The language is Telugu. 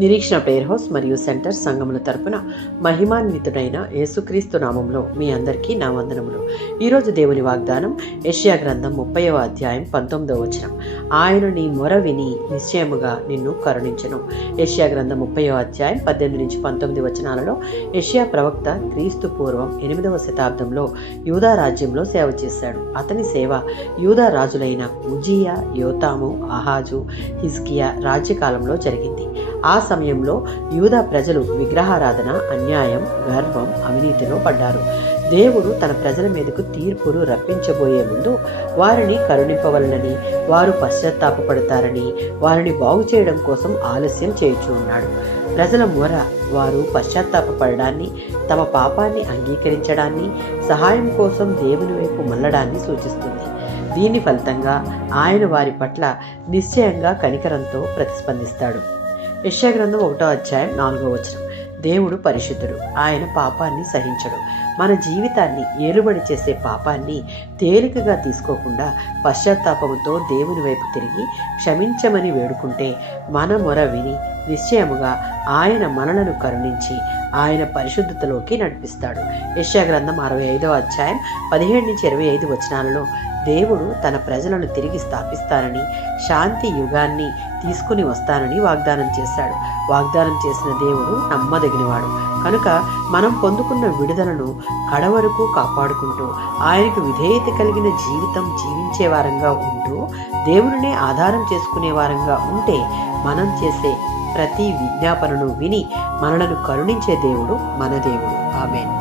నిరీక్షణ ప్రేయర్ హౌస్ మరియు సెంటర్ సంఘముల తరపున మహిమాన్వితుడైన యేసుక్రీస్తు నామంలో మీ అందరికీ నా వందనములు. ఈరోజు దేవుని వాగ్దానం యెషయా గ్రంథం 30వ అధ్యాయం 19వ వచనం. ఆయన నీ మొర విని నిశ్చయముగా నిన్ను కరుణించెను. యెషయా గ్రంథం 30వ అధ్యాయం 18 నుంచి 19 వచనాలలో యెషయా ప్రవక్త క్రీస్తు పూర్వం 8వ శతాబ్దంలో యూదా రాజ్యంలో సేవ చేశాడు. అతని సేవ యూదా రాజులైన ఉజియా, యోతాము, ఆహాజు, హిజ్కియా రాజ్యకాలంలో జరిగింది. ఆ సమయంలో యూదా ప్రజలు విగ్రహారాధన, అన్యాయం, గర్వం, అవినీతిలో పడ్డారు. దేవుడు తన ప్రజల మీదకు తీర్పును రప్పించబోయే ముందు వారిని కరుణింపవలనని, వారు పశ్చాత్తాపపడతారని, వారిని బాగు చేయడం కోసం ఆలస్యం చేయుచూ ఉన్నాడు. ప్రజల మొర వారు పశ్చాత్తాపపడడాన్ని, తమ పాపాన్ని అంగీకరించడాన్ని, సహాయం కోసం దేవుని వైపు మళ్ళడాన్ని సూచిస్తుంది. దీని ఫలితంగా ఆయన వారి పట్ల నిశ్చయంగా కనికరంతో ప్రతిస్పందిస్తాడు. యెషయా గ్రంథం 1వ అధ్యాయం 4వ వచనం. దేవుడు పరిశుద్ధుడు, ఆయన పాపాన్ని సహించడు. మన జీవితాన్ని ఏలుబడి చేసే పాపాన్ని తేలికగా తీసుకోకుండా పశ్చాత్తాపంతో దేవుని వైపు తిరిగి క్షమించమని వేడుకుంటే మన మొర విని నిశ్చయముగా ఆయన మనలను కరుణించి ఆయన పరిశుద్ధతలోకి నడిపిస్తాడు. యెషయా గ్రంథం 65వ అధ్యాయం 17 నుంచి 25 వచనాలలో దేవుడు తన ప్రజలను తిరిగి స్థాపిస్తానని, శాంతి యుగాన్ని తీసుకుని వస్తానని వాగ్దానం చేశాడు. వాగ్దానం చేసిన దేవుడు నమ్మదగినవాడు కనుక మనం పొందుకున్న విడుదలను కడవరకు కాపాడుకుంటూ ఆయనకు విధేయత కలిగిన జీవితం జీవించే వారంగా ఉంటూ దేవునినే ఆధారం చేసుకునే వారంగా ఉంటే మనం చేసే ప్రతి విజ్ఞాపనను విని మనలను కరుణించే దేవుడు మన దేవుడు. ఆమేన్.